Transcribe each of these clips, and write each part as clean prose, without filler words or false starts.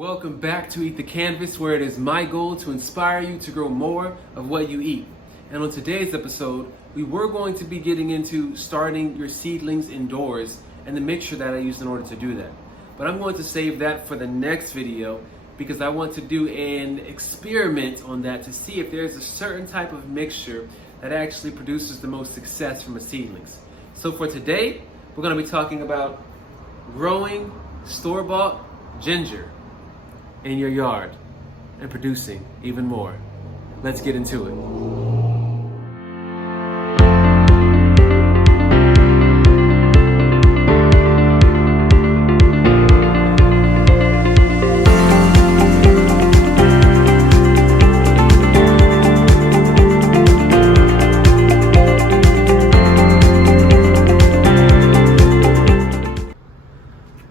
Welcome back to Eat the Canvas, where it is my goal to inspire you to grow more of what you eat. And on today's episode, we were going to be getting into starting your seedlings indoors and the mixture that I used in order to do that. But I'm going to save that for the next video because I want to do an experiment on that to see if there's a certain type of mixture that actually produces the most success from a seedlings. So for today, we're going to be talking about growing store-bought ginger in your yard and producing even more. Let's get into it.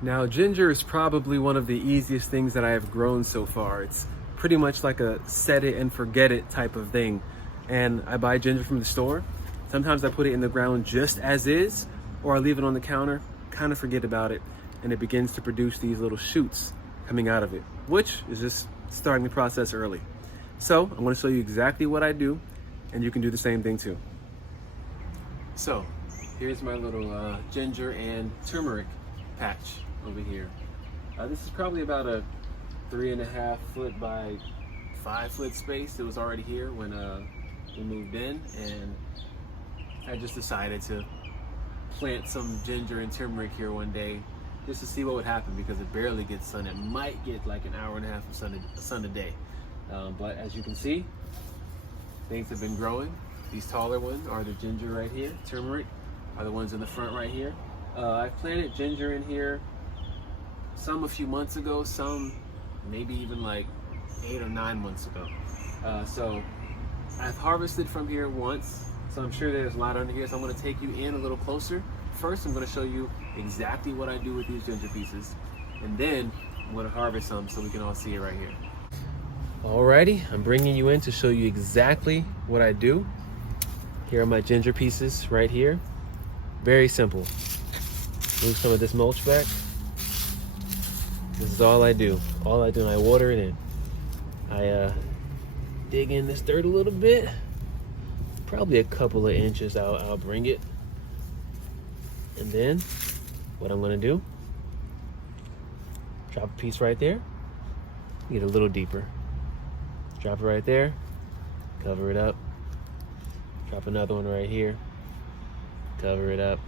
Now, ginger is probably one of the easiest things that I have grown so far. It's pretty much like a set it and forget it type of thing. And I buy ginger from the store. Sometimes I put it in the ground just as is, or I leave it on the counter, kind of forget about it, and it begins to produce these little shoots coming out of it, which is just starting the process early. So I'm going to show you exactly what I do, and you can do the same thing too. So here's my little ginger and turmeric patch over here. This is probably about a 3.5 foot by 5 foot space. It was already here when we moved in, and I just decided to plant some ginger and turmeric here one day just to see what would happen, because it barely gets sun. It might get like an hour and a half of sun a day, but as you can see, things have been growing. These taller ones are the ginger right here. Turmeric are the ones in the front right here. I planted ginger in here, some a few months ago, some maybe even like 8 or 9 months ago. So I've harvested from here once, so I'm sure there's a lot under here. So I'm going to take you in a little closer. First, I'm going to show you exactly what I do with these ginger pieces, and then I'm going to harvest some so we can all see it right here. Alrighty, I'm bringing you in to show you exactly what I do. Here are my ginger pieces right here. Very simple. Move some of this mulch back. This is all I do. All I do, and I water it in. I dig in this dirt a little bit. Probably a couple of inches I'll bring it. And then what I'm gonna do, drop a piece right there. Get a little deeper. Drop it right there. Cover it up. Drop another one right here. Cover it up.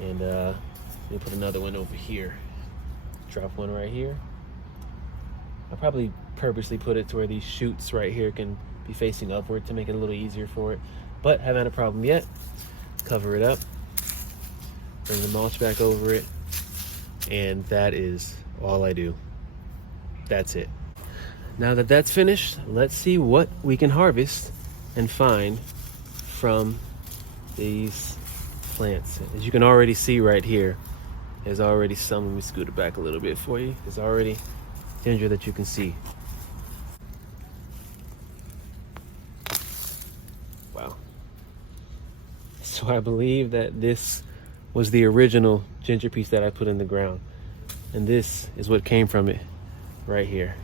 And let me put another one over here. Drop one right here. I probably purposely put it to where these shoots right here can be facing upward to make it a little easier for it, but haven't had a problem yet. Cover it up, bring the mulch back over it, and that is all I do. That's it. Now that that's finished, let's see what we can harvest and find from these plants. As you can already see right here, there's already some. Let me scoot it back a little bit for you. There's already ginger that you can see. Wow. So I believe that this was the original ginger piece that I put in the ground, and this is what came from it right here.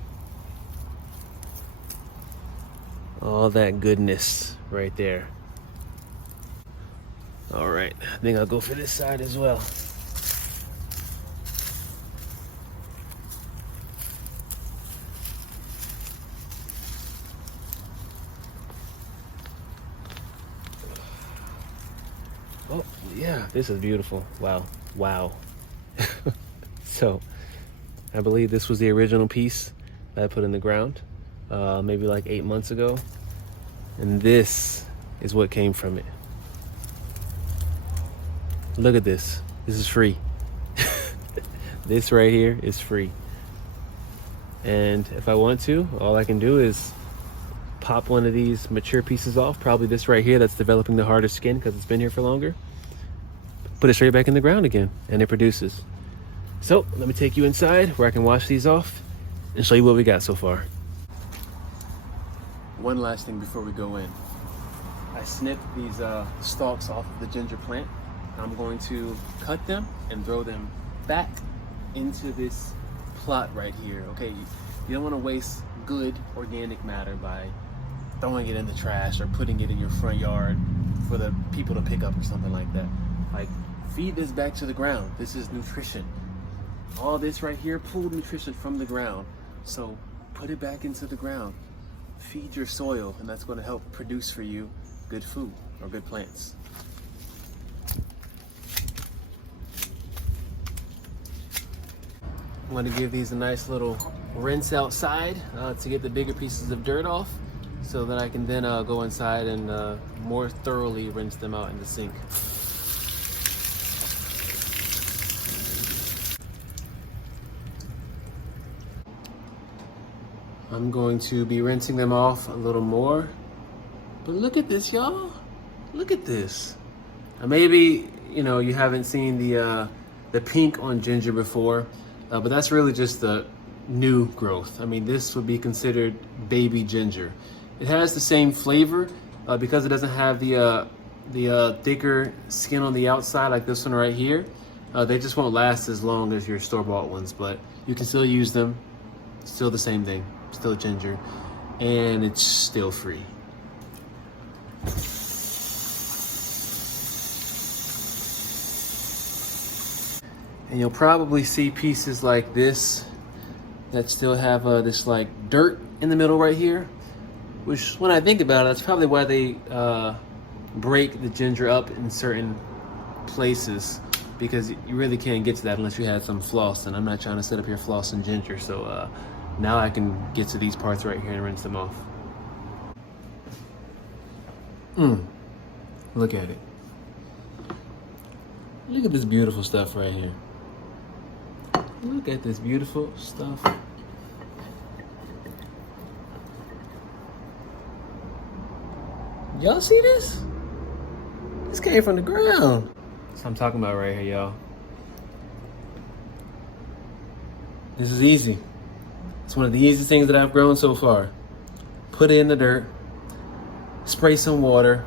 All that goodness right there. All right, I think I'll go for this side as well. Oh, yeah, this is beautiful. Wow, wow. So, I believe this was the original piece that I put in the ground, maybe like 8 months ago. And this is what came from it. Look at this. This is free. This right here is free. And if I want to, all I can do is pop one of these mature pieces off, probably this right here that's developing the harder skin because it's been here for longer. Put it straight back in the ground again, and it produces. So let me take you inside where I can wash these off and show you what we got so far. One last thing before we go in. I snipped these stalks off of the ginger plant. I'm going to cut them and throw them back into this plot right here, okay? You don't want to waste good organic matter by throwing it in the trash or putting it in your front yard for the people to pick up or something like that. Like, feed this back to the ground. This is nutrition. All this right here pulled nutrition from the ground. So put it back into the ground. Feed your soil, and that's going to help produce for you good food or good plants. I'm going to give these a nice little rinse outside to get the bigger pieces of dirt off, so that I can then go inside and more thoroughly rinse them out in the sink. I'm going to be rinsing them off a little more. But look at this, y'all. Look at this. Now maybe, you know, you haven't seen the pink on ginger before, but that's really just the new growth. I mean, this would be considered baby ginger. It has the same flavor because it doesn't have the thicker skin on the outside like this one right here. They just won't last as long as your store-bought ones, but you can still use them. Still the same thing, still ginger, and it's still free. And you'll probably see pieces like this that still have this like dirt in the middle right here, which when I think about it, that's probably why they break the ginger up in certain places, because you really can't get to that unless you had some floss, and I'm not trying to set up here floss and ginger, so now I can get to these parts right here and rinse them off. Look at it. Look at this beautiful stuff right here. Look at this beautiful stuff. Y'all see this? This came from the ground. That's what I'm talking about right here, y'all. This is easy. It's one of the easiest things that I've grown so far. Put it in the dirt, spray some water,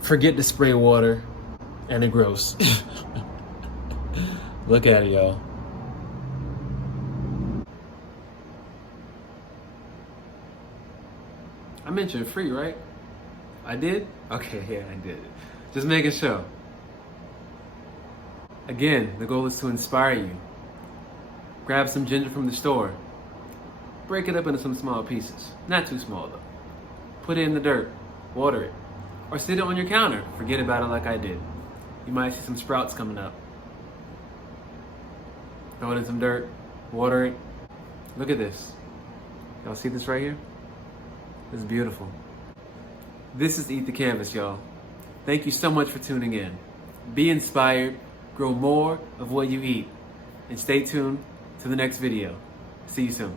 forget to spray water, and it grows. Look at it, y'all. I mentioned free, right? I did? Okay, yeah, I did. Just making sure. Again, the goal is to inspire you. Grab some ginger from the store. Break it up into some small pieces. Not too small though. Put it in the dirt. Water it. Or sit it on your counter. Forget about it like I did. You might see some sprouts coming up. Throw it in some dirt. Water it. Look at this. Y'all see this right here? It's beautiful. This is Eat the Canvas, y'all. Thank you so much for tuning in. Be inspired, grow more of what you eat, and stay tuned to the next video. See you soon.